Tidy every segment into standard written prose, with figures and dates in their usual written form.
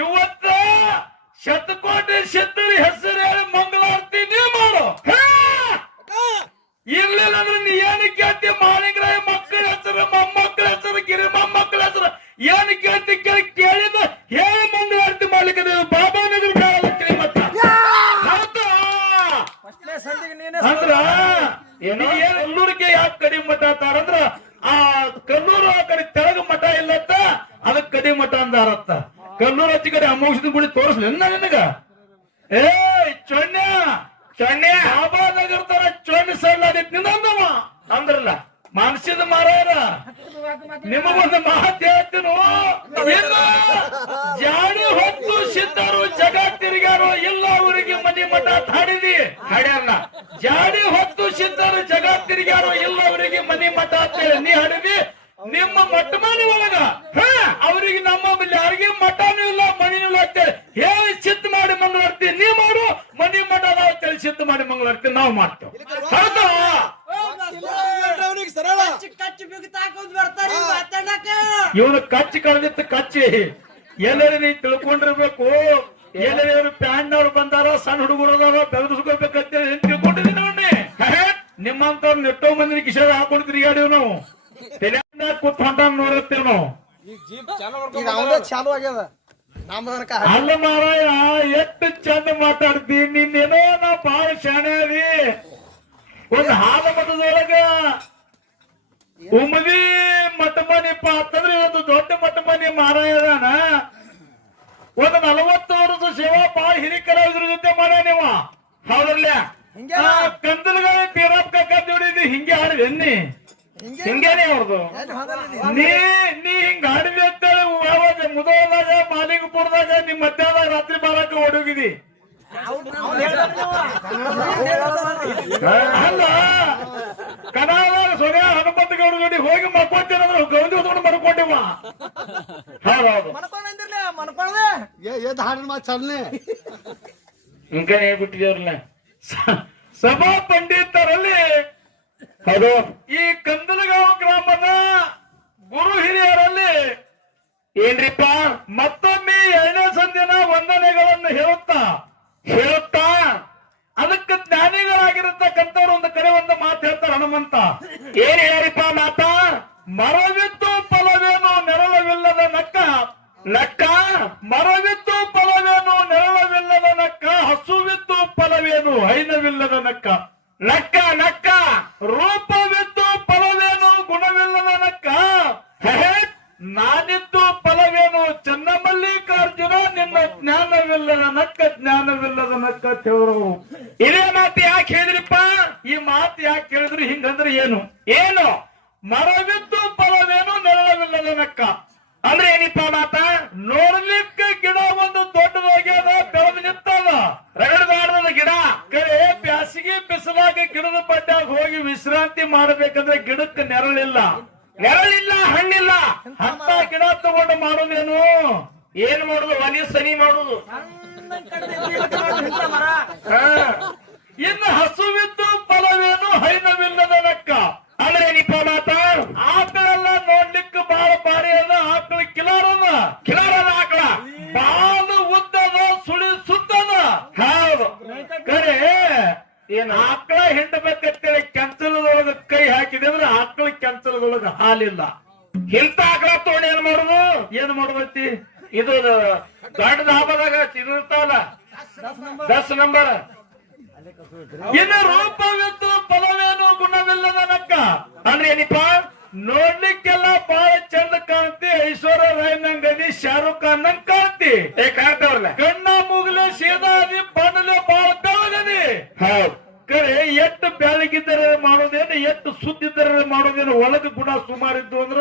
ಇವತ್ತ ಶತಕೋಟಿ ಸಿದ್ಧರ ಹೆಸರು ಹೇಳಿ ಮಂಗಳಾರತಿ ನೀ ಮಾಡು. ಇರ್ಲಿಲ್ಲ ಅಂದ್ರೆ ನೀ ಏನು ಕೇಳ್ತಿ? ಮಾಲಿಂಗರಾಯ ಮಕ್ಕಳ ಹೆಸರು, ಮೊಮ್ಮಕ್ಕಳ ಹೆಸರು, ಗಿರಿ ಮೊಮ್ಮಕ್ಕಳ ಹೆಸರು ಏನು ಕೇಳ್ತಿ? ಕೇಳಿದ ಹೇಳಿ ಮಂಗಳಾರತಿ ಮಾಡ್ಲಿಕ್ಕೆ ಬಾಬಾ ನಗರ ಬೇಡ ಮತ್ತ ಅಂದ್ರ ಕಲ್ಲೂರಿಗೆ ಯಾಕೆ ಕಡಿಮೆ ಮಠ ಅಂತಾರಂದ್ರ ಆ ಕಲ್ಲೂರು ಆ ಕಡೆ ತೆಳಗ ಮಠ ಇಲ್ಲತ್ತ, ಅದಕ್ಕೆ ಕಡಿಮೆ ಮಠ ಅಂದಾರತ್ತ. ಕಲ್ಲೂರು ಹಚ್ಚಿ ಕಡೆ ಅಮೋಕ್ಷದ ಗುಡಿ ತೋರಿಸ್ಲಿ ನಿನಗ. ಏ ಚೊಣ್ಯ ಚೊಣ್ಯ ಬಾಬಾ ನಗರ ತರ ಚೊಣ್ಣ ಸಳ್ಳಾಡಿತ್ ನಿಂದವ ಅಂದ್ರಲ್ಲ ಮಾನಸಿದ ಮಾರಾಯರ. ನಿಮಗೊಂದು ಮಾತು ಹೇಳ್ತೀನು, ಜಾಡಿ ಹೊತ್ತು ಸಿದ್ಧರು ಜಗ ತಿರುಗಾರೋ ಇಲ್ಲ ಅವರಿಗೆ ಮನಿ ಮಠ ಹಾಡಿದಿ ಹಾಡ್ಯಾರಲ್ಲ. ಜಾಡಿ ಹೊತ್ತು ಸಿದ್ಧರು ಜಗ ತಿರುಗಾರೋ ಇಲ್ಲ ಅವರಿಗೆ ಮನಿ ಮಠ ಅಂತೇಳಿ ನೀ ಹಾಡಿದಿ. ನಿಮ್ಮ ಮಠ ಮನೆ ಒಳಗ ಅವ್ರಿಗೆ ನಮ್ಮ ಯಾರಿಗೆ ಮಠನೂ ಇಲ್ಲ ಮಣಿನೂ ಇಲ್ಲ ಅಂತೇಳಿ ಹೇಳಿ ಸಿದ್ಧ ಮಾಡಿ ಮಂಗಳಾರತಿ ನೀ ಮಾಡು. ಮನಿ ಮಠ ಅಂತೇಳಿ ಸಿದ್ಧ ಮಾಡಿ ಮಂಗಳಾರತಿ ನಾವು ಮಾಡ್ತೇವೆ. ಇವನು ಕಚ್ಚಿ ಕಳೆದಿತ್ತು ಕಚ್ಚಿ ಎಲ್ಲರೂ ನೀ ತಿಳ್ಕೊಂಡಿರ್ಬೇಕು. ಎಲ್ಲರೂ ಪ್ಯಾಂಟ್ನವ್ರು ಬಂದಾರ, ಸಣ್ಣ ಹುಡುಗರದಾರ, ಬೆಳೆಸ್ಕೋಬೇಕಂತೇಳಿ ತಿಳ್ಕೊಂಡಿದ್ದೀನಿ ನೋಡಿ. ನಿಮ್ಮಂತವ್ರು ನೆಟ್ಟೋ ಮಂದಿನ ಕಿಶಾದ ಹಾಕೊಂಡು ತಿರುಗಾಡಿವ್ ನಾವು. ತಲೆ ಕೂತ್ ಹೊಂಟ ನೋಡುತ್ತೇವ್ ನಾವು. ಅಲ್ಲ ಮಾರಾಯ ಎಷ್ಟು ಚಂದ ಮಾತಾಡ್ತಿ ನಿನ್ನೇನೋ ನಾ ಬಾಳ ಶಾಣೆ ಅದಿ. ಒಂದ್ ಹಾಲ ಮಠದೊಳಗ ಉಮದಿ ಮಠ ಮನಿಪ್ಪ ಅಂತಂದ್ರೆ ಇವತ್ತು ದೊಡ್ಡ ಮಠ ಮನಿ ಮಾರಾಯದಾನ. ಒಂದು 40 ವರ್ಷ ಸೇವಾ ಬಾಳ ಹಿರಿ ಕಲಾವಿದ್ರ ಜೊತೆ ಮಾಡ್ಯ ನೀವ. ಹೌದಲ್ಲ ಕಂದಲ್ಗಳ ತೀರಪ್ಪ ಕಕ್ಕ ಜೋಡಿದಿ ಹಿಂಗೆ ಆಡಿದೆ ಎನ್ನಿ ಹಿಂಗೇನೆ ಅವ್ರದು. ನೀ ಹಿಂಗ ಆಡಿದೆ ಅಂತ ಮುದೋದಾಗ ಮಾಲಿಂಗಪುರದಾಗ ನಿಮ್ ಮಧ್ಯಾಹ್ನ ರಾತ್ರಿ ಬಾರಕ ಓಡೋಗಿದಿ. ಅಲ್ಲ ಕನಾಲ ಸೊನೆ ಹನುಮಂತ ಗೌಡ ಜೋಡಿ ಹೋಗಿ ಮಕ್ಕೊಂತೇನಂದ್ರೆ ಗೌಂದಿ ಹೊತ್ಕೊಂಡು ಮರ್ಕೊಂಡಿವ. ಹೌದೌದು ಹಿಂಗ ಹೇಳ್ಬಿಟ್ಟಿದೇವ್ರಲ್ಲ. ಸಭಾ ಪಂಡಿತರಲ್ಲಿ ಹೌದು ಈ ಕಂದಲಗಾಂವ ಗ್ರಾಮದ ಗುರು ಹಿರಿಯರಲ್ಲಿ ಏನ್ರಿಪ್ಪ ಮತ್ತೊಮ್ಮೆ 2ನೇ ಸಂದಿನ ವಂದನೆಗಳನ್ನು ಹೇಳುತ್ತಾ ಅದಕ್ಕೆ ಜ್ಞಾನಿಗಳಾಗಿರತಕ್ಕಂಥವ್ರು ಒಂದು ಕಡೆ ಒಂದು ಮಾತು ಹೇಳ್ತಾರ ಹನುಮಂತ. ಏನ್ ಹೇಳ್ರಿಪ್ಪ ಮಾತ? ಮರವಿದ್ದು ಫಲವೇನು ನೆರಳವಿಲ್ಲದ ನಕ್ಕ ಮರವಿದ್ದು ಫಲವೇನು ನೆರಳವಿಲ್ಲದ ನಕ್ಕ, ಹಸುವಿದ್ದು ಫಲವೇನು ಹೈನವಿಲ್ಲದ ನಕ್ಕ ರೂಪವಿದ್ದು ಫಲವೇನು ಗುಣವಿಲ್ಲದ ನಕ್ಕ, ನಾನಿದ್ದು ಫಲವೇನು ಚನ್ನಮಲ್ಲಿಕಾರ್ಜುನ ನಿನ್ನ ಜ್ಞಾನವಿಲ್ಲದ ನಕ್ಕ ತೆವರು. ಇದೇ ಮಾತು ಯಾಕೆ ಹೇಳಿದ್ರಿಪ್ಪ? ಈ ಮಾತು ಯಾಕೆ ಹೇಳಿದ್ರು? ಹಿಂಗಂದ್ರೆ ಏನು ಮರವಿದ್ದು ಫಲವೇನು ನೆರಳವಿಲ್ಲದ ನಕ್ಕ ಅಂದ್ರೆ ಏನಿಪ್ಪ ಮಾತ? ನೋಡ್ಲಿಕ್ಕೆ ಗಿಡ ಒಂದು ದೊಡ್ಡದಾಗ್ಯದ, ಬೆಳೆದು ನಿಂತದ, ರಗಡದಾಡದ ಗಿಡ. ಕರೆ ಬ್ಯಾಸಿಗೆ ಬಿಸಿಲಾಗ ಗಿಡದ ಬಡ್ಡ್ಯಾಗ ಹೋಗಿ ವಿಶ್ರಾಂತಿ ಮಾಡಬೇಕಂದ್ರೆ ಗಿಡಕ್ಕೆ ನೆರಳಿಲ್ಲ, ಹಣ್ಣಿಲ್ಲ. ಅಂತ ಗಿಡ ತಗೊಂಡು ಮಾಡೋದೇನು? ಏನ್ ಮಾಡುದು? ಒಲಿ ಸನಿ ಮಾಡುದು. ಇನ್ನು ಹಸುವಿದ್ದು ಫಲವೇನು ಹೈನವಿಲ್ಲದ ನಕ್ಕ ಅಂದ್ರೆ ಏನಿಪ್ಪ ಮಾತ? ಆಕಳೆಲ್ಲ ನೋಡ್ಲಿಕ್ಕೆ ಬಾಳ ಬಾರಿ ಅದ. ಆಕಳ ಕಿಲಾರದ ಆಕಳ ಬಾಳ ಉದ್ದದ, ಸುಳಿ ಸುತ್ತದ. ಹೌದು ಕರೆ ಏನ್ ಆಕಳ ಹಿಂಡಬೇಕಂತೇಳಿ ಕೆಂಚಲದೊಳಗ ಕೈ ಹಾಕಿದೆ ಅಂದ್ರೆ ಆಕಳ ಕೆಂಚಲದೊಳಗ ಹಾಲಿಲ್ಲ. ಇಂತ ಆಕಳ ತಗೊಂಡು ಏನ್ ಮಾಡುದೈತಿ? ಇದು ದೊಡ್ಡ ಧಾಬಾದಾಗ ಇರ್ತಾವಲ್ಲ 10 ನಂಬರ್. ಇನ್ನು ರೂಪವಿದ್ದು ಫಲವೇನು ಗುಣವಿಲ್ಲದ ನಕ್ಕ ಅಂದ್ರೆ ಏನಿಪ್ಪ? ನೋಡ್ಲಿಕ್ಕೆಲ್ಲ ಬಾಳ ಚಂದ ಕಾಣ್ತಿ, ಐಶ್ವರ್ಯ ರಾಯ್ ನಂಗದಿ, ಶಾರುಖ್ ಖಾನ್ ನಂಗ್ ಕಾಣ್ತಿ. ಕಾಣ್ತವ್ರಲ್ಲ ಕಣ್ಣ ಮುಗಲೆ ಸೀದಾದಿ, ಬಣ್ಣಲೆ ಬಾಳ ಬೆಳಗದಿ. ಕರೆ ಎಷ್ಟು ಬೆಳಗಿದ್ದರೆ ಮಾಡೋದೇನು, ಎಷ್ಟು ಸುದ್ದಿದ್ದರೆ ಮಾಡೋದೇನು. ಒಳಗ ಗುಣ ಸುಮಾರಿದ್ದು ಅಂದ್ರ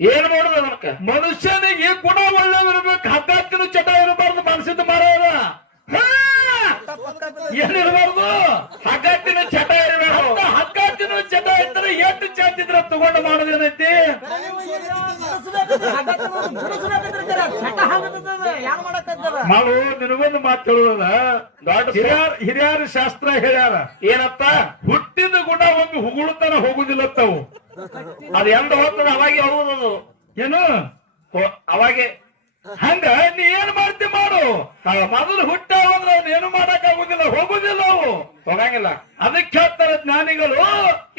ಏನ್ ಮಾಡೋದು? ಅದಕ್ಕ ಮನುಷ್ಯನಿಗೆ ಗುಣ ಒಳ್ಳೇದಿರ್ಬೇಕು, ಹಗ್ಗತ್ತಿನ ಚಟ ಇರಬಾರ್ದು. ಮನಸ್ಸಿದ್ದು ಮಾರಾಯರ ಏನಿರಬಾರ್ದು, ಹಗ್ಗತ್ತಿನ ಚಟ ಇರಬೇಕು. ಹಗ್ಗತ್ತಿನ ಚಟ ಇದ್ರೆ ಎಷ್ಟು ಚಂದಿದ್ರ ತಗೊಂಡು ಮಾಡೋದೇನೈತಿ? ಮಾಡು. ನಿನಗೊಂದು ಮಾತು ಹೇಳುದ, ದೊಡ್ಡ ಹಿರಿಯರ ಶಾಸ್ತ್ರ ಹೇಳ್ಯಾರ. ಏನತ್ತ? ಹುಟ್ಟಿದ ಗುಣ ಒಮ್ಮೆ ಹುಗುಳುತ್ತಾನ ಹೋಗುದಿಲ್ಲತ್ತವು. ಅದು ಎಂದ ಹೋಗ್ತದ ಅವಾಗೆ ಹೋಗುದು. ಏನು ಅವಾಗೆ ಹಂಗ ನೀ ಏನ್ ಮಾಡ್ತಿ ಮೊದಲು ಹುಟ್ಟ ಹೋದ್ರೆ ಅವ್ನು ಏನು ಮಾಡಕ್ ಆಗುದಿಲ್ಲ, ಹೋಗುದಿಲ್ಲ, ಅವು ಹೋಗಂಗಿಲ್ಲ. ಅದಕ್ಕೆ ಹೇಳ್ತಾರೆ ಜ್ಞಾನಿಗಳು,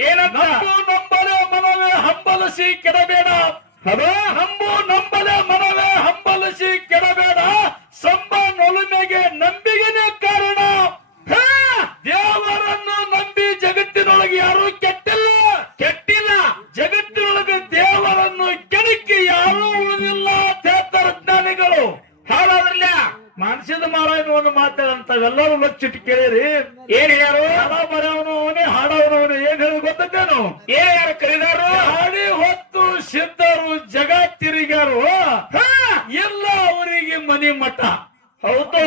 ಏನಂತ, ನಂಬಲೆ ಮನವೇ ಹಂಬಲಿಸಿ ಕೆಡಬೇಡ, ನಂಬಲೆ ಮನವೇ ಹಂಬಲಿಸಿ ಕೆಡಬೇಡ, ಸಂಬ ನೊಲುಮೆಗೆ ನಂಬಿಗೆನೇ ಕಾರಣ. ದೇವರನ್ನು ನಂಬಿ ಜಗತ್ತಿನೊಳಗೆ ಯಾರೂ ಕೆಟ್ಟಿಲ್ಲ, ಜಗತ್ತಿನೊಳಗೆ ದೇವರನ್ನು ಕೆಣಕಿ ಯಾರೂ ಉಳಿದಿಲ್ಲ ಅಂತ ಹೇಳ್ತಾರೆ ಜ್ಞಾನಿಗಳು. ಹಾಗಾದ್ರಲ್ಲ ಮಾನಸಿದ ಮಾರಾಯಣ ಒಂದು ಮಾತಾಡಂತವೆಲ್ಲರೂ ಲಚ್ಚಿಟ್ಟು ಕೇಳಿರಿ. ಏನ್ ಹೇಳ್ಯಾರು? ಹಾಡ ಬರೆಯವನು ಅವನೇ, ಹಾಡವನು ಅವನೇ. ಏನ್ ಹೇಳಿ ಗೊತ್ತೇನು? ಏನ್ ಯಾರು ಕರೀದಾರು? ಹಾಡಿ ಹೊತ್ತು ಸಿದ್ಧರು ಜಗ ತಿರುಗ್ಯಾರು, ಇಲ್ಲ ಅವರಿಗೆ ಮನಿ ಮಠ. ಹೌದು,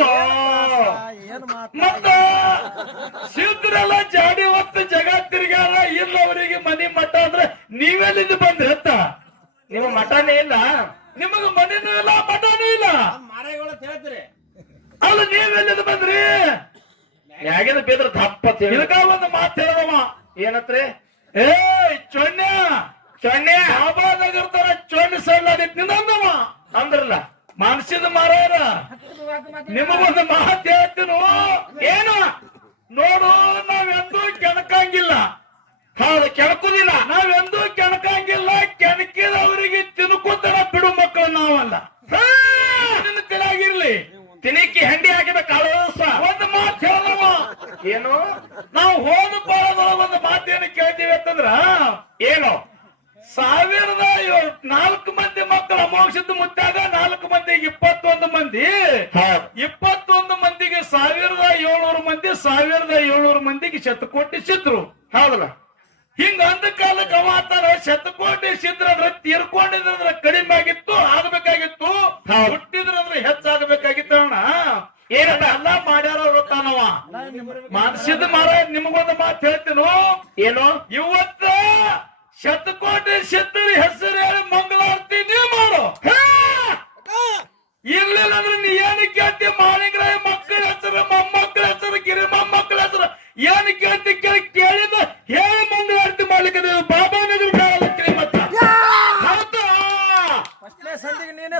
ಮತ್ತ ಸಿದ್ಧರೆಲ್ಲ ಜಾಡಿ ಹೊತ್ತು ಜಗ ತಿರುಗ್ಯಾರ, ಇಲ್ಲ ಅವರಿಗೆ ಮನಿ ಮಠ. ಅಂದ್ರೆ ನೀವೆಲ್ಲಿಂದ ಬಂದ್ರಿ ಅಂತ? ನಿಮ್ಮ ಮಠನೇ ಇಲ್ಲ, ನಿಮಗ ಮನಿನೂ ಇಲ್ಲ, ಮಠನೂ ಇಲ್ಲ. ಅಲ್ಲ ನೀವೆಲ್ಲಿಂದ ಬಂದ್ರಿ? ಯಾಗಿಂದ ಬೇದ್ರ ದಪ್ಪ ತಿಳ್ಕ ಒಂದು ಮಾತು ಹೇಳದವ. ಏನತ್ರಿ? ಏ ಚೊಣ್ಣೆ ಬಾಬಾನಗರ ತರ ಚೊಣ್ಣೆ ಸಳ್ಳಾಡಿತ್ ನಿಂದವ ಅಂದ್ರಲ್ಲ. ಮಾನಸಿದ ಮಾರಾಯರ ನಿಮಗೊಂದು ಮಾತು ಹೇಳ್ತೀನು. ಏನು? ನೋಡು, ನಾವೆಂದೂ ಕೆಣಕಂಗಿಲ್ಲ. ಹೌದು, ಕೆಣಕುದಿಲ್ಲ. ನಾವೆಂದೂ ಕೆಣಕಂಗಿಲ್ಲ. ಕೆಣಕಿದವರಿಗೆ ತಿನ್ಕೋತಾರ ಬಿಡು ಮಕ್ಕಳು ನಾವಲ್ಲ. ತಿನ್ನಾಗಿರ್ಲಿ, ತಿನಿಕ್ಕಿ ಹಂಡಿ ಹಾಕಿದ ಕಾಳಸ. ಒಂದು ಮಾತು ಹೇಳವ. ಏನು? ನಾವು ಹೋದ ಬಾಳದೊಳಗ ಒಂದು ಮಾತೇನು ಕೇಳ್ತೀವಿ ಅಂತಂದ್ರ, ಏನು? 4 ಮಂದಿ ಮಕ್ಕಳು ಅಮೋಕ್ಷದ ಮುತ್ತಾಗ 4 ಮಂದಿಗೆ 21 ಮಂದಿ, 21 ಮಂದಿಗೆ 1700 ಮಂದಿ, 1700 ಮಂದಿಗೆ ಶತಕೋಟಿ ಸಿದ್ರು. ಹೌದಲ್ಲ? ಹಿಂಗ ಅಂದ ಕಾಲಕ್ಕೆ ಅವಾತಾರ ಶತಕೋಟಿ ಸಿದ್ರಂದ್ರ ತೀರ್ಕೊಂಡಿದ್ರಂದ್ರ ಕಡಿಮೆ ಆಗಿತ್ತು, ಆಗ್ಬೇಕಾಗಿತ್ತು. ಹುಟ್ಟಿದ್ರಂದ್ರ ಹೆಚ್ಚಾಗಬೇಕಾಗಿತ್ತು. ಅಣ್ಣ ಏನಂತ ಎಲ್ಲ ಮಾಡ್ಯಾರ ತಾನವ. ಮಾನಸಿದ ಮಾರ ನಿಮಗೊಂದು ಮಾತು ಹೇಳ್ತೀನು. ಏನು? ಇವತ್ತ ಶತಕೋಟಿ ಸಿದ್ಧರ ಹೆಸರು ಹೇಳಿ ಮಂಗಳಾರತಿ ನೀ ಮಾಡು. ಇರ್ಲಿಲ್ಲ ಅಂದ್ರೆ ನೀ ಏನು ಕೇಳ್ತಿ? ಮಾಳಿಂಗರಾಯ ಮಕ್ಕಳ ಹೆಸರು, ಮೊಮ್ಮಕ್ಕಳ ಹೆಸರು, ಗಿರಿ ಮೊಮ್ಮಕ್ಕಳ ಹೆಸರು ಏನು ಕೇಳ್ತಿ? ಕೇಳಿದ ಹೇಳಿ ಮಂಗಳಾರತಿ ಮಾಡ್ಲಿಕ್ಕೆ ಬಾಬಾನಗರ ಬೇಡ ಮತ್ತ.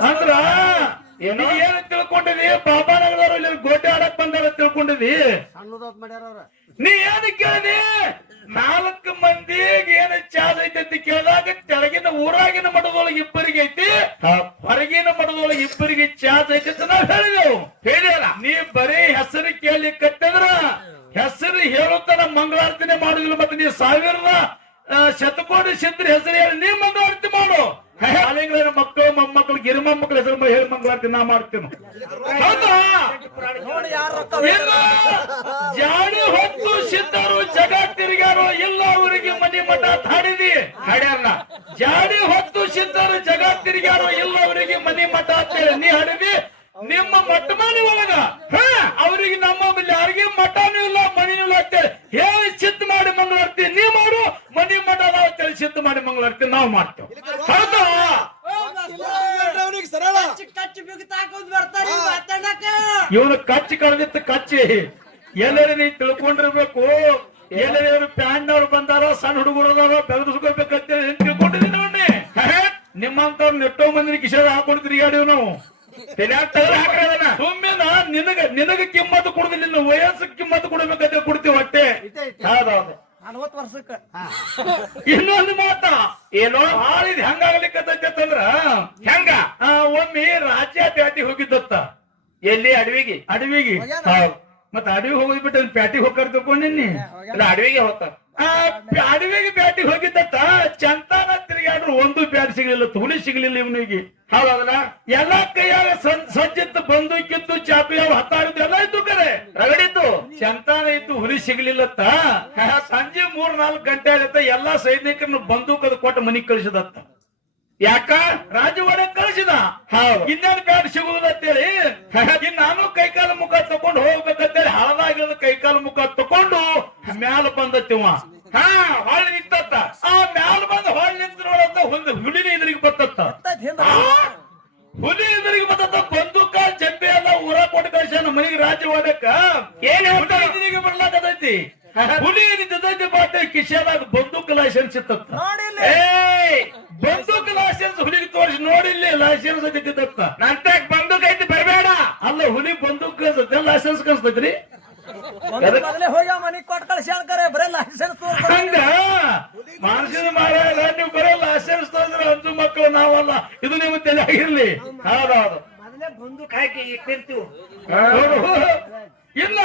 ಅಂದ್ರ ಏನು ತಿಳ್ಕೊಂಡಿದಿ? ಬಾಬಾನಗರದವ್ರು ಇಲ್ಲಿ ಗೋಟೆ ಆಡಕ್ ಬಂದಾರ ತಿಳ್ಕೊಂಡಿದಿ? ನೀ ಏನು ಕೇಳಿದಿ? 4 ಮಂದಿಗೆ ಏನು ಚಾದ ಐತಿ ಕೇಳಿದಾಗ ತೆಳಗಿನ ಊರಾಗಿನ ಮಠದೊಳಗೆ ಇಬ್ಬರಿಗೆ ಐತಿ, ಹೊರಗಿನ ಮಠದೊಳಗೆ ಇಬ್ಬರಿಗೆ ಚಾದ ಐತಿ ಅಂತ ನಾವ್ ಹೇಳಿದೆವು. ಹೇಳಿಯಲ್ಲ? ನೀ ಬರೀ ಹೆಸರು ಕೇಳಲಿಕ್ಕಂದ್ರ ಹೆಸರು ಹೇಳುತ್ತಾನ ಮಂಗಳಾರತಿನೇ ಮಾಡುದಿಲ್ಲ. ಮತ್ತೆ ನೀ 1000 ಶತಕೋಟಿ ಸಿದ್ಧರ ಹೆಸರು ಹೇಳಿ ನೀ ಮಂಗಳಾರತಿ ಮಾಡು. ಮಾಳಿಂಗರಾಯನ ಮಕ್ಕಳು, ಮೊಮ್ಮಕ್ಕಳು, ಗಿರಿ ಮೊಮ್ಮಕ್ಕಳ ಹೆಸರು ಹೇಳಿ ಮಂಗಳಾರತಿ ನಾ ಮಾಡ್ತೇನೆ. ಹೌದಾ? ಜಾಡಿ ಹೊತ್ತು ಸಿದ್ಧರು ಜಗ ತಿರುಗಾರು, ಇಲ್ಲ ಅವರಿಗೆ ಮನಿ ಮಠ ಹಾಡಿದಿ. ಹಾಡ್ಯಾರಲ್ಲ? ಜಾಡಿ ಹೊತ್ತು ಸಿದ್ಧರು ಜಗ ತಿರುಗಾರು, ಇಲ್ಲ ಅವರಿಗೆ ಮನಿ ಮಠ ಅಂತೇಳಿ ನೀ ಹಾಡಿದಿ. ನಿಮ್ಮ ಮಠ ಮನೆ ಒಳಗ ಅವರಿಗೆ ನಮ್ಮ ಯಾರಿಗೆ ಮಠನೂ ಇಲ್ಲ, ಮನಿನೂ ಇಲ್ಲ ಅಂತೇಳಿ ಹೇಳಿ ಸಿದ್ಧ ಮಾಡಿ ಮಂಗಳಾರತಿ ನೀ ಮಾಡು. ಮನಿ ಮಠ ಅಂತೇಳಿ ಸಿದ್ಧ ಮಾಡಿ ಮಂಗಳಾರತಿ ನಾವು ಮಾಡ್ತೇವೆ. ಹೌದಾ? ಇವನು ಕಚ್ಚಿ ಕಳೆದಿತ್ತು ಕಚ್ಚಿ. ಎಲ್ಲರೂ ನೀ ತಿಳ್ಕೊಂಡಿರ್ಬೇಕು. ಎಲ್ಲರೂ ಪ್ಯಾಂಟ್ನವ್ರು ಬಂದಾರೋ, ಸಣ್ಣ ಹುಡುಗರದಾರೋ, ಬೆಳೆಸ್ಕೋಬೇಕಂತೇಳಿ ತಿಳ್ಕೊಂಡಿದ್ದೀನಿ ನೋಡಿ. ನಿಮ್ಮಂತವ್ರು ನೆಟ್ಟೋ ಮಂದಿನ ಕಿಶೋರ್ ಹಾಕೊಂಡು ತಿರುಗಾಡಿವ್ ನಾವು. ಸುಮ್ಮಿನ ನಿನಗ ಕಿಮ್ಮತ್ತು ಕೊಡುದಿಲ್ಲ, ವಯಸ್ಸು ಕಿಮ್ಮತ್ತು ಕೊಡ್ಬೇಕಂತ ಕೊಡ್ತೀವಿ ಹೊಟ್ಟೆ. ಹೌದೌದು. 40 ವರ್ಷಕ್ಕ ಇನ್ನೊಂದು ಮಾತ ಏನೋ ಹಾಳಿದ್ ಹೆಂಗಾಗ್ಲಿಕ್ಕಂದ್ರ ಹೆಂಗ ಒಮ್ಮೆ ರಾಜ್ಯ ಪ್ಯಾಟಿ ಹೋಗಿದ್ದತ್ತ. ಎಲ್ಲಿ? ಅಡವಿಗೆ. ಮತ್ತ ಅಡವಿಗೆ ಹೋಗೋದ್ ಬಿಟ್ಟು ಪ್ಯಾಟಿಗೆ ಹೋಗ್ತಾರ ತಿಳ್ಕೊಂಡಿನಿ. ಅಡವಿಗೆ ಹೋಗ್ತಾರ. ಅಡವಿಗೆ ಪ್ಯಾಟಿಗೆ ಹೋಗಿದ್ದತ್ತ. ಚಂತಾನ ತಿರುಗಾಡ್ರು ಒಂದು ಪ್ಯಾಟಿ ಸಿಗ್ಲಿಲ್ಲ, ಹುಲಿ ಸಿಗ್ಲಿಲ್ಲ ಇವನಿಗೆ. ಹೌದಲ್ಲ? ಎಲ್ಲಾ ಕೈಯಾಗ ಸಜ್ಜಿತ್ತು, ಬಂದೂಕಿತ್ತು, ಚಾಪಿ ಯಾವ ಹತ್ತಾರಿದ್ದು ಎಲ್ಲ ಇತ್ತು, ಕರೆ ರಗಡಿತ್ತು. ಚಂತಾನ ಇತ್ತು, ಹುಲಿ ಸಿಗ್ಲಿಲ್ಲತ್ತ. ಸಂಜೆ 3-4 ಗಂಟೆ ಆಗತ್ತ. ಎಲ್ಲಾ ಸೈನಿಕರನ್ನು ಬಂದೂಕದ ಕೊಟ್ಟು ಮನಿಗ್ ಕಳಿಸಿದತ್ತ. ಯಾಕ? ರಾಜವಾಡೆ ಕಳಿಸಿದ. ಇನ್ನೇನು ಪ್ಯಾಟ್ ಸಿಗುವುದಂತೇಳಿ ನಾನು ಕೈಕಾಲ ಮುಖ ತಕೊಂಡು ಹೋಗ್ಬೇಕಂತೇಳಿ ಹಳದಾಗಿರೋದು ಕೈಕಾಲ ಮುಖ ತಕೊಂಡು ಮ್ಯಾಲ ಬಂದತ್ತಿವ. ಹೊಳ್ಳಿ ನಿಂತತ್ತ. ಆ ಮ್ಯಾಲ ಬಂದ ಹೊಳ್ಳಿ ನಿಂತ ನೋಡತ್ತ ಹುಲಿನ ಎದುರಿಗೆ ಬತ್ತತ್ತ. ಹುಲಿ ಎದುರಿಗೆ ಬತ್ತತ್ತ. ಬಂದೂಕ ಜಂಬೆ ಎಲ್ಲ ಊರ ಕೊಟ್ಟು ಕಳಿಸ್ಯಾನ ಮನೆಗೆ ರಾಜವಾಡಕ್ಕ. ಏನ್ ಎದುರಿಗೆ ಬರ್ಲಾಕತೈತಿ. ಹುಲಿ ನಿಂತೈತಿ ಬಾಟೆ ಕಿಶೆದಾಗ ಬಂದೂಕ ಲೈಸೆನ್ಸ್ ಇತ್ತತ್ತ. ಬಂದೂಕ ಲೈಸೆನ್ಸ್ ಹುಲಿಗೆ ತೋರಿಸಿ ನೋಡಿಲ್ಲಿ ಲೈಸೆನ್ಸ್ ಐತಿ. ನಂತ ಬಂದೂಕ ಐತಿ ಬರಬೇಡ. ಅಲ್ಲ, ಹುಲಿ ಬಂದೂಕ ಕಾಣಿಸ್ತೈತಿ ಲೈಸೆನ್ಸ್ ಕಾಣಿಸ್ತೈತ್ರಿ ಮೊದಲೇ ಹೋಗಿ ಮನಿ ಕೊಟ್ಟು ಕಳ್ಸಿ ಕರೆ ಬರೇ ಲೈಸೆನ್ಸ್ ಹಂಗ ಮನುಷ್ಯನ ಮಾರಾಯ ನೀವು ಬರೇ ಲೈಸೆನ್ಸ್ ತಂದ್ರೆ ಅಂಜು ಮಕ್ಕಳು ನಾವಲ್ಲ ಇದು ನಿಮ್ಗೆ ತಲೆ ಆಗಿರ್ಲಿ ಹೌದೌದು ಮೊದಲೇ ಬಂದು ಕಾಯ್ಕೆ ಇಟ್ಟಿರ್ತೀವಿ ಇಲ್ಲ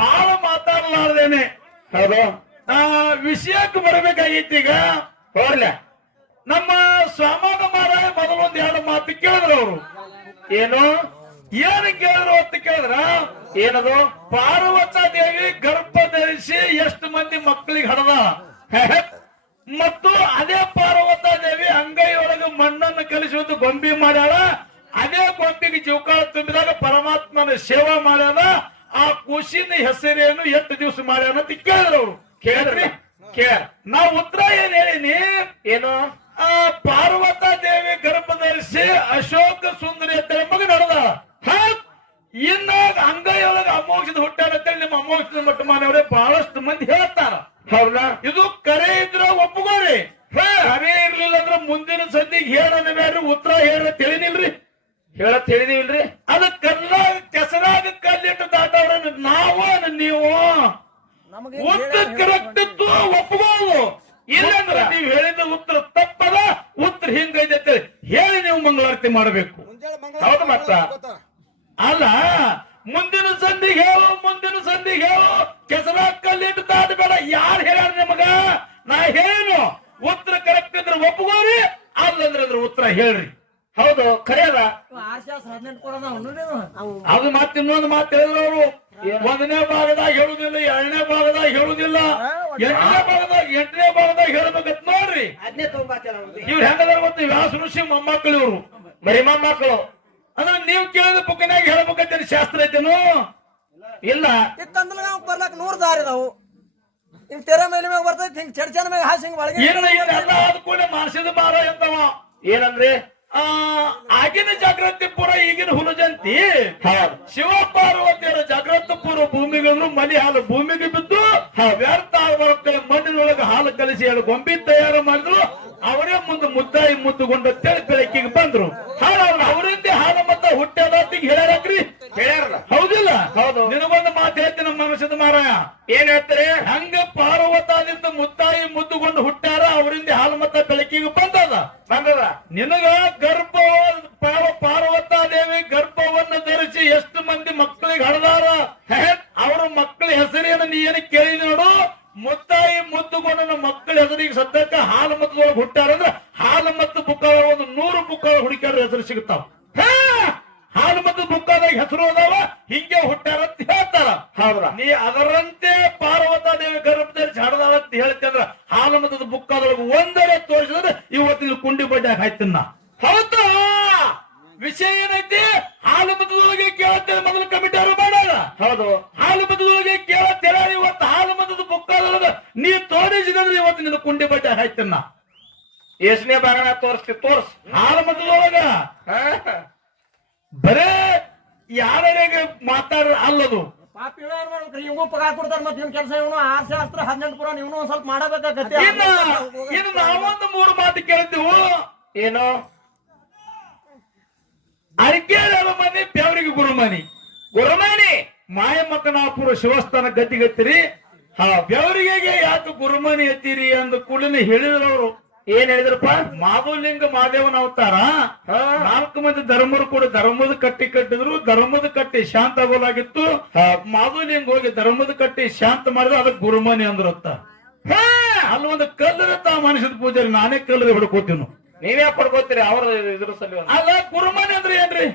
ಬಾಳ ಮಾತಾಡಲಾರ್ದೇನೆ ಹೌದು ವಿಷಯಕ್ಕೆ ಬರ್ಬೇಕಾಗಿತ್ತು ಈಗ ಹೋಗ್ಲ ನಮ್ಮ ಸ್ವಾಮಗ ಮಾರಾಯ ಮೊದಲು ಒಂದ್ ಎರಡು ಮಾತು ಕೇಳಿದ್ರು ಅವರು ಏನು ಕೇಳಿದ್ರು ಅಂತ ಕೇಳಿದ್ರ ಏನದು ಪಾರ್ವತಾ ದೇವಿ ಗರ್ಭ ಧರಿಸಿ ಎಷ್ಟು ಮಂದಿ ಮಕ್ಕಳಿಗೆ ಹಡದ ಮತ್ತು ಅದೇ ಪಾರ್ವತಾ ದೇವಿ ಅಂಗೈಯೊಳಗೆ ಮಣ್ಣನ್ನು ಕಲಿಸುವುದು ಗೊಂಬಿ ಮಾಡ್ಯಾಳ ಅದೇ ಗೊಂಬಿಗೆ ಜೀವಕಾಳ ತುಂಬಿದಾಗ ಪರಮಾತ್ಮನ ಸೇವಾ ಮಾಡ್ಯಾನ ಆ ಖುಷಿನ ಹೆಸರೇನು ಎಷ್ಟು ದಿವಸ ಮಾಡ್ಯಾನ ಅಂತ ಕೇಳಿದ್ರು ಅವ್ರು ಕೇಳ್ರಿ ನಾ ಉತ್ತರ ಏನ್ ಹೇಳಿನಿ ಏನು ಆ ಪಾರ್ವತಾ ದೇವಿ ಗರ್ಭ ಧರಿಸಿ ಅಶೋಕ ಸುಂದರಿ ಅಂತ ಮಗ ನಡೆದ ಇನ್ನ ಅಂಗೈಯೊಳಗೆ ಅಮೋಕ್ಷದ ಹುಟ್ಟಾರ ಅಂತೇಳಿ ನಿಮ್ಮ ಅಮೋಕ್ಷದ ಮಟ್ಟ ಮಾನವರೇ ಬಹಳಷ್ಟು ಮಂದಿ ಹೇಳ್ತಾರ ಹೌದಾ ಇದು ಕರೆ ಇದ್ರ ಒಪ್ಪುಗೋರಿ ಕರೆ ಇರ್ಲಿಲ್ಲ ಅಂದ್ರೆ ಮುಂದಿನ ಸಂದಿಗೆ ಹೇಳೋಣ ಬೇಡ್ರಿ ಉತ್ತರ ಹೇಳ ತಿಳಿನಿಲ್ರಿ ತಿಳಿದಿಲ್ರಿ ಅದ ಕಲ್ಲಾಗ ಕೆಸರಾಗ ಕಲ್ಲಿಟ್ಟು ದಾಟವ್ರ ನಾವು ನೀವು ಉತ್ತರ ಕರೆಕ್ಟ್ ಒಪ್ಪಬಹುದು ಇಲ್ಲಂದ್ರ ನೀವ್ ಹೇಳಿದ ಉತ್ತರ ತಪ್ಪದ ಉತ್ತರ ಹಿಂಗೈತೆ ಹೇಳಿ ನೀವು ಮಂಗಳಾರತಿ ಮಾಡಬೇಕು ಹೌದು ಮತ್ತ ಅಲ್ಲ ಮುಂದಿನ ಸಂಧಿಗೆ ಹೇಳು ಕೆಸರಾಗ ಕಲ್ಲಿಟ್ಟು ದಾಟಬೇಡ ಯಾರು ಹೇಳ್ಯಾರ ನಿಮಗ ನಾ ಹೇಳೇನು ಉತ್ತರ ಕರೆಕ್ಟ್ ಇದ್ರೆ ಒಪ್ಪಗೋರಿ ಅಲ್ಲಂದ್ರ ಉತ್ತರ ಹೇಳ್ರಿ ಹೌದು ಖರೇದ ಅದು ಮತ್ತೆ ಇನ್ನೊಂದು ಮಾತು ಹೇಳಿದ್ರು ಅವರು ಒಂದನೇ ಭಾಗದಾಗ ಹೇಳುದಿಲ್ಲ ಎರಡನೇ ಭಾಗದಾಗ ಹೇಳುದಿಲ್ಲ ಎಂಟನೇ ಭಾಗದಾಗ ಹೇಳ್ಬೇಕಂತ ನೋಡ್ರಿ ಇವ್ರು ಹೆಂಗದಾರ ಗೊತ್ತು ವ್ಯಾಸ ಋಷಿ ಮೊಮ್ಮಕ್ಕಳು ಇವ್ರು ಬರೀ ಮೊಮ್ಮಕ್ಕಳು ಅಂದ್ರೆ ನೀವ್ ಕೇಳಿದ ಬುಕ್ಕಿನಾಗ ಹೇಳ್ಬೇಕಂತ ಶಾಸ್ತ್ರ ಐತೇನು ಇಲ್ಲ ಇತ್ತಂದ್ರೆ ನಾವು ಬರ್ಲಾಕ 100 ದಾರಿ ಅದಾವು ಹಿಂಗ್ ತೆರೆ ಮೇಲೆ ಮ್ಯಾಗ ಬರ್ತೈತಿ ಹಿಂಗ್ ಚಡ್ಚನ ಮ್ಯಾಗ ಹಾಸಿ ಹಿಂಗ್ ಒಳಗೆ ಎಲ್ಲ ಆದ ಕೂಡ ಮಾನಸಿದ ಮಾರ ಅಂತವ ಏನಂದ್ರೆ ಆಗಿನ ಜಾಗೃತಿ ಪೂರ ಈಗಿನ ಹುಲಜಂತಿ ಶಿವ ಪಾರ್ವತಿಯರ ಜಾಗೃತಿ ಪೂರ್ವ ಭೂಮಿಗಳು ಮಲಿ ಹಾಲು ಭೂಮಿಗೆ ಬಿದ್ದು ವ್ಯರ್ಥ ಬರುತ್ತೆ ಮಣ್ಣಿನೊಳಗೆ ಹಾಲು ಕಲಿಸಿ ಹೇಳಿ ಗೊಂಬಿ ತಯಾರು ಮಾಡಿದ್ರು ಅವರೇ ಮುಂದೆ ಮುದ್ದಾಯಿ ಮುದ್ದುಗೊಂಡ ತೆಳಿ ಬೆಳಕಿಗೆ ಬಂದ್ರು ಅವರಿಂದ ಹಾಲು ಮತ್ತ ಹುಟ್ಟ್ಯಾದ ಹೇಳ್ಯಾರ್ರಿ ಹೇಳ್ಯಾರ ಹೌದಿಲ್ಲ ಹೌದು ನಿನಗೊಂದು ಮಾತು ಹೇಳ್ತೀನಿ ನಮ್ಮ ಮನಸ್ಸಿದ ಮಾರಾಯ ಏನ್ ಹೇಳ್ತಾರೆ ಹಂಗ ಪಾರ್ವತದಿಂದ ಮುದ್ದಾಯಿ ಮುದ್ದುಗೊಂಡು ಹುಟ್ಟ್ಯಾರ ಅವರಿಂದ ಹಾಲು ಮತ್ತ ಬೆಳಕಿಗೆ ಬಂದದ ನಿನಗ ಗರ್ಭ ಪಾರ್ವತಾ ದೇವಿ ಗರ್ಭವನ್ನು ಧರಿಸಿ ಎಷ್ಟು ಮಂದಿ ಮಕ್ಕಳಿಗೆ ಹಡದಾರ ಅವ್ರ ಮಕ್ಕಳ ಹೆಸರೇನು ನೀ ಏನು ಕೇಳಿದ ನೋಡು ಮುದ್ದಾಯಿ ಮುದ್ದುಗೊಂಡ ಮಕ್ಕಳ ಹೆಸರಿಗೆ ಸದ್ಯಕ್ಕೆ ಹಾಲು ಮತ್ತದೊಳಗೆ ಹುಟ್ಟಾರಂದ್ರೆ ಹಾಲು ಮತ್ತು ಬುಕ್ಕಾದ ಒಂದು 100 ಬುಕ್ಕಾದ ಹುಡುಕ್ಯಾರ ಹೆಸರು ಸಿಗುತ್ತಾವ ಹಾಲು ಮತ್ತು ಬುಕ್ಕಾದಾಗ ಹೆಸರು ಅದಾವ ಹಿಂಗೆ ಹುಟ್ಟಾರ ಅಂತ ಹೇಳ್ತಾರ ಹೌದ್ರ ನೀ ಅದರಂತೆ ಪಾರ್ವತಾ ದೇವಿ ಗರ್ಭ ಧರಿಸಿ ಹಡದಾರ ಅಂತ ಹೇಳ್ತಂದ್ರ ಹಾಲು ಮತ್ತದ ಬುಕ್ಕಾದೊಳಗೆ ಒಂದರೇ ತೋರಿಸಿದ್ರೆ ಇವತ್ತಿನ ಕುಂಡಿ ಬಡ್ಡಿ ಹಾಯ್ತಿನ್ನ ಹೌದಾ ವಿಷಯ ಏನೈತಿ ಹಾಲು ಮತದೊಳಗೆ ಕೇಳತ್ತೇವೆ ಮೊದಲು ಕಮಿಟಿ ಅವರು ಮಾಡಲ್ಲ ಹೌದು ಹಾಲು ಮತದೊಳಗೆ ಕೇಳತ್ತೇವೆ ಇವತ್ತು ಹಾಲು ಮತದ ಬುಕ್ಕಾದೊಳಗೆ ನೀ ತೋರಿಸಿದ್ರೆ ಇವತ್ತು ನಿನ್ನ ಕುಂಡಿ ಬಡ್ಡಿ ಹಾಯ್ತಿನ್ನ ಎಷ್ಟನೇ ಭಾಗನ ತೋರಿಸ್ ಹಾಲು ಮತದೊಳಗ ಬರೇ ಯಾರಿಗೆ ಮಾತಾಡ ಅಲ್ಲದು ಇವ್ನು ಪಗಾರ ಕೊಡ್ತಾರ ಮತ್ತೆ ಇವ್ನ ಕೆಲಸ ಇವನು ಆರ್ಶಾಸ್ತ್ರ 18 ಪುರಾಣ ಇವನು ಒಂದ್ ಸ್ವಲ್ಪ ಮಾಡಬೇಕಾಗತ್ತೆ ಇನ್ನು ನಾವೊಂದು 3 ಮಾತು ಕೇಳ್ತೀವು ಏನು ಅರಿಕೆರ ಮನೆ ಬೆವರಿಗೆ ಗುರುಮನಿ ಮಾಯಮಕ್ಕನಾಪುರ ಶಿವಸ್ಥಾನ ಗತಿಗತ್ತಿರಿ ಬೆವರಿಗೆ ಯಾಕೆ ಗುರುಮನಿ ಎತ್ತೀರಿ ಅಂದ ಕೂಡಲೇ ಹೇಳಿದ್ರು ಏನ್ ಹೇಳಿದ್ರಪ್ಪ ಮಾಧುಲಿಂಗ ಮಾದೇವನ ಅವತಾರ 4 ಮಂದಿ ಧರ್ಮರು ಕೂಡ ಧರ್ಮದ ಕಟ್ಟಿ ಕಟ್ಟಿದ್ರು ಧರ್ಮದ ಕಟ್ಟಿ ಶಾಂತ ಆಗೋಲಾಗಿತ್ತು ಮಾಧುಲಿಂಗ ಹೋಗಿ ಧರ್ಮದ ಕಟ್ಟಿ ಶಾಂತ ಮಾಡಿದ್ರೆ ಅದಕ್ಕೆ ಗುರುಮನಿ ಅಂದ್ರತ್ತ ಅಲ್ಲಿ ಒಂದು ಕಲ್ಲರ ತಾ ಮನುಷ್ಯದ ಪೂಜಾರಿ ನಾನೇ ಕಲ್ಲರ ಹಿಡ್ಕೋತೀನು ನೀವೇ ಪಡ್ಕೋತೀರಿ ಅವ್ರ ಇದ್ರ ಸಲ ಅಲ್ಲ ಗುರುಮನಿ ಅಂದ್ರೆ ಏನ್ರಿ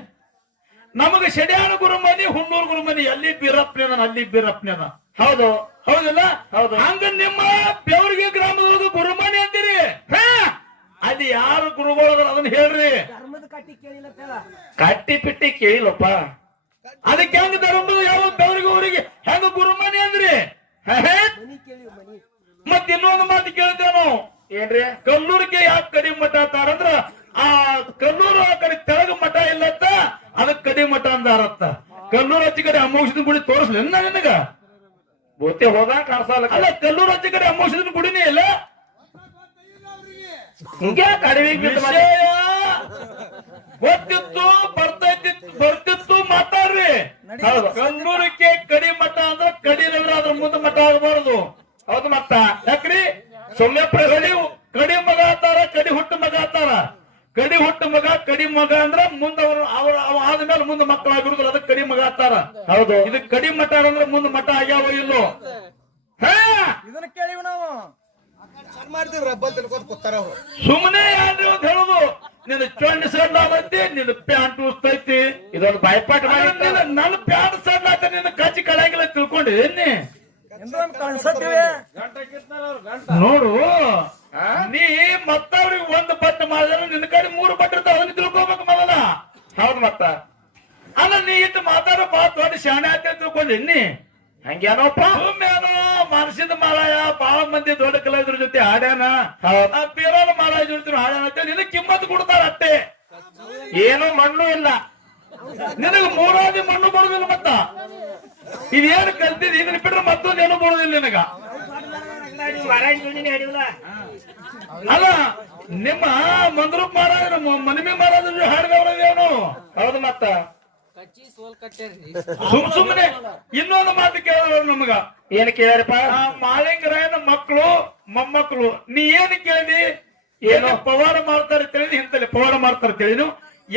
ನಮಗೆ ಶೆಡ್ಯಾನ ಗುರುಮನಿ ಹುಣ್ಣೂರು ಗುರುಮನಿ ಅಲ್ಲಿ ಬೀರಪ್ಪನ ಅಲ್ಲಿ ಬೀರಪ್ಪನ ಹೌದು ಹೌದಿಲ್ಲ ಹೌದು ಹಂಗ ನಿಮ್ಮ ಬೆವರಿಗೆ ಗ್ರಾಮದೊಳಗೆ ಗುರುಮನಿ ಅಂತೀರಿ ಅಲ್ಲಿ ಯಾರು ಗುರುಗಳು ಅದನ್ನ ಹೇಳ್ರಿ ಕಟ್ಟಿ ಪಿಟ್ಟಿ ಕೇಳಿಲ್ಲಪ್ಪ ಅದಕ್ಕೆ ಹೆಂಗ ಧರ್ಮದ ಯಾವ ಬೆವರಿಗೆ ಊರಿಗೆ ಹೆಂಗ ಗುರುಮನಿ ಅಂದ್ರಿ ಮತ್ ಇನ್ನೊಂದು ಮಾತು ಕೇಳ್ತೇವೆ ಏನ್ರಿ ಕಲ್ಲೂರಿಗೆ ಯಾಕೆ ಕಡಿಮೆ ಮಠ ಅಂತಾರಂದ್ರ ಆ ಕಲ್ಲೂರು ಆ ಕಡೆ ತೆಳಗ ಮಠ ಇಲ್ಲತ್ತ ಅದಕ್ ಕಡಿಮೆ ಮಠ ಅಂದಾರತ್ತ ಕಲ್ಲೂರು ಹಚ್ಚಿ ಕಡೆ ಅಮೋಕ್ಷದ ಗುಡಿ ತೋರಿಸ್ಲಿ ನಿನಗ ಬೋತೆ ಹೋದಾಗ ಕಾಣಿಸಲ್ಲ ಅಲ್ಲ ಕಲ್ಲೂರು ಹಚ್ಚಿ ಕಡೆ ಅಮೋಕ್ಷದ ಗುಡಿನೇ ಇಲ್ಲ ಹಿಂಗೆ ಕಡಿಮೆ ಗೊತ್ತಿತ್ತು ಬರ್ತಿತ್ತು ಮಾತಾಡ್ರಿ ಹೌದು ಗಂಗೂರಕ್ಕೆ ಕಡಿ ಮಠ ಅಂದ್ರೆ ಕಡಿಲಿದ್ರೆ ಅದ್ರ ಮುಂದೆ ಮಠ ಆಗಬಾರದು. ಹೌದು ಮತ್ತ ಯಾಕ್ರಿ ಸುಮ್ನೆ ಕಡಿ ಮಗ ಆತಾರ, ಕಡಿ ಹುಟ್ಟು ಮಗ ಆತಾರ. ಕಡಿ ಹುಟ್ಟು ಮಗ ಕಡಿ ಮಗ ಅಂದ್ರ ಮುಂದ ಅವ ಆದ್ಮೇಲೆ ಮುಂದೆ ಮಕ್ಕಳಾಗಿರುದಿಲ್ಲ, ಅದಕ್ಕೆ ಕಡಿ ಮಗ ಆತಾರ. ಹೌದು ಇದು ಕಡಿ ಮಠ ಅಂದ್ರೆ ಮುಂದೆ ಮಠ ಆಗ್ಯಾವ ಇಲ್ಲೋ. ಇದನ್ನ ಕೇಳಿವ್ ನಾವು ಮಾಡ್ತೀವಿ ರಬ್ಬಲ್ ತಿಳ್ಕೊತ ಕೂತಾರ ಅವ್ರು. ಸುಮ್ಮನೆ ಯಾರು ಅಂತ ಹೇಳುದು, ನಿನ್ನ ಚೊಂಡಿ ಸಡ್ಲಾಗೈತಿ, ನಿನ್ನ ಪ್ಯಾಂಟ್ ಉಸ್ತೈತಿ, ಇದೊಂದು ಬಾಯ್ಪಾಟ್ ಮಾಡಿ ನನ್ನ ಪ್ಯಾಂಟ್ ಸಡ್ಲಾತ ನಿನ್ನ ಕಚ್ಚಿ ಕಳಾಗಿಲ್ಲ ತಿಳ್ಕೊಂಡಿದ್ದೀನಿ. ನೋಡು ನೀ ಮತ್ತವ್ರಿಗೆ ಒಂದು ಬಟ್ಟೆ ಮಾಡಿದ್ರೆ ನಿನ್ನ ಕಡೆ 3 ಬಟ್ಟೆ ಇರ್ತಾವ, ಅದನ್ನ ತಿಳ್ಕೊಬೇಕು ಮೊದಲ. ಹೌದು ಮತ್ತ ಅಲ್ಲ ನೀ ಇಟ್ಟು ಮಾತಾಡೋ ಬಾಳ ದೊಡ್ಡ ಶಾಣೆ ಆಯ್ತು ತಿಳ್ಕೊಂಡಿನಿ. ಹಂಗೇನೋಪ್ಪ ಸುಮ್ಮೇನೋ ಮನಸ್ಸಿಂದ ಮಾರಾಯ ಬಾಳ ಮಂದಿ ದೊಡ್ಡ ಕಲಾವಿದ್ರ ಜೊತೆ ಹಾಡ್ಯಾನ, ಬೀರೋನ ಮಾರಾಯ ಜೊತೆ ಹಾಡ್ಯಾನ ಅಂತ ನಿನಗೆ ಕಿಮ್ಮತ್ ಕೊಡ್ತಾರ ಅಷ್ಟೇ. ಏನು ಮಣ್ಣು ಇಲ್ಲ ನಿನಗೆ, 3 ಮಣ್ಣು ಕೊಡುದಿಲ್ಲ. ಮತ್ತ ಇದೇನು ಕಲ್ತಿದ್ ಇದನ್ನ ಬಿಟ್ರೆ ಮತ್ತೊಂದು ಏನು ಕೊಡುದಿಲ್ಲ ನಿನಗ. ಅಲ್ಲ ನಿಮ್ಮ ಮಂದ್ರೂಪ್ ಮಹಾರಾಜ ಮನಿಮೆ ಮಹಾರಾಜ ಹಾಡ್ದವ್ರದೇನು. ಹೌದು ಮತ್ತ ಸುಮ್ಮನೆ ಇನ್ನೊಂದು ಮಾತು ಕೇಳಿದ್ರು ನಮಗ. ಏನ್ ಕೇಳ್ಯಾರಪ್ಪ? ಮಾಳಿಂಗರಾಯನ ಮಕ್ಕಳು ಮೊಮ್ಮಕ್ಕಳು ನೀ ಏನ್ ಕೇಳಿದಿ? ಏನೋ ಪವಾಡ ಮಾಡ್ತಾರೆ ತಿಳಿದು ಇಂತಲ್ಲಿ ಪವಾಡ ಮಾಡ್ತಾರೆ ತಿಳಿನು,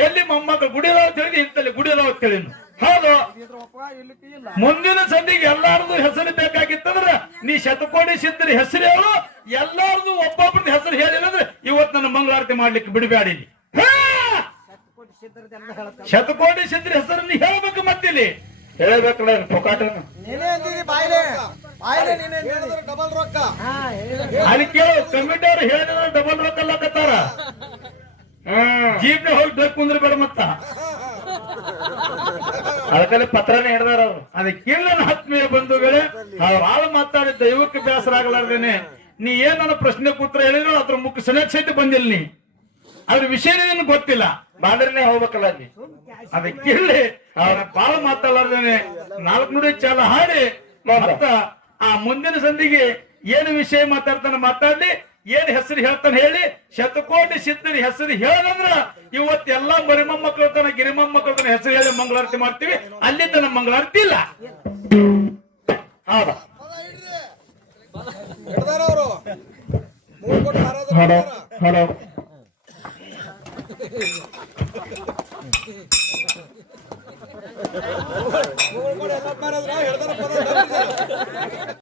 ಎಲ್ಲಿ ಮೊಮ್ಮಕ್ಕಳು ಗುಡಿದಾವ್ ತಿಳಿದು ಇಂತಲ್ಲಿ ಗುಡಿದಾವ್ ತಿಳಿನು. ಹೌದು ಮುಂದಿನ ಸಂಧಿಗೆ ಎಲ್ಲಾರದು ಹೆಸರು ಬೇಕಾಗಿತ್ತಂದ್ರ ನೀ ಶತಕೋಟಿ ಸಿದ್ಧರ ಹೆಸರು ಹೇಳು, ಎಲ್ಲಾರದು ಒಬ್ಬೊಬ್ಬರದ ಹೆಸರು ಹೇಳಿದ್ರೆ ಇವತ್ತು ನನ್ನ ಮಂಗಳಾರತಿ ಮಾಡ್ಲಿಕ್ಕೆ ಬಿಡಬೇಡಿ. ಶತಕೋಟಿ ಸಿದ್ಧರ ಹೆಸರು ನೀ ಹೇಳ್ಬೇಕು, ಮತ್ತಿಲ್ಲಿ ಹೇಳಬೇಕಲ್ಲ ಪೊಕಾಟ ಡಬಲ್ ರೊಕ್ಕ ಅಲ್ಲಿ ಕೇಳು. ಕಮಿಟಿ ಅವ್ರು ಹೇಳಿದ್ರೆ ಡಬಲ್ ರೊಕ್ಕ ಹಾಕತ್ತಾರ. ಜೀಪ್ನ ಹೋಗಿ ಬೇಕು ಕುಂದ್ರೆ ಬೇಡ ಮತ್ತ ಅದಕ್ಕಲ್ಲಿ ಪತ್ರನೇ ಹಿಡ್ದಾರ ಅವ್ರು. ಅದಕ್ಕಿಲ್ಲ ಆತ್ಮೀಯ ಬಂಧುಗಳೇ, ಭಾಳ ಮಾತಾಡಿ ದೈವಕ್ಕೆ ಬೇಸರ ಆಗಲಾರ್ದೇನೆ ನೀ ಏನ್ ನನ್ನ ಪ್ರಶ್ನೆ ಕೂತ್ರ ಹೇಳಿದ್ರು ಅದ್ರ ಮುಖ ಸೆಲೆಕ್ಟ್ ಬಂದಿಲ್ಲ. ನೀ ಅದ್ರ ವಿಷಯ ನಿನ್ ಗೊತ್ತಿಲ್ಲ, ಬಾದ್ರನೇ ಹೋಗ್ಬೇಕಲ್ಲ ನೀ. ಅದಕ್ಕಿಲ್ಲಿ ಅವ್ರ ಬಾಳ ಮಾತಾಡಲಾರ್ದೇನೆ 4 ನುಡಿ ಚಾಲ ಹಾಡಿ ಮತ್ತ ಆ ಮುಂದಿನ ಸಂಧಿಗೆ ಏನು ವಿಷಯ ಮಾತಾಡ್ತಾನ ಮಾತಾಡಿ, ಏನ್ ಹೆಸರು ಹೇಳ್ತಾನೆ ಹೇಳಿ, ಶತಕೋಟಿ ಸಿದ್ಧರ ಹೆಸರು ಹೇಳಂದ್ರ ಇವತ್ತೆಲ್ಲಾ ಮರಿ ಮೊಮ್ಮಕ್ಕಳ ತನ ಗಿರಿ ಮೊಮ್ಮಕ್ಕಳ ತನ ಹೆಸರು ಹೇಳಿ ಮಂಗಳಾರತಿ ಮಾಡ್ತೀವಿ. ಅಲ್ಲಿ ತನ ಮಂಗಳಾರತಿ ಇಲ್ಲ. ಹೌದಾ ಅವರು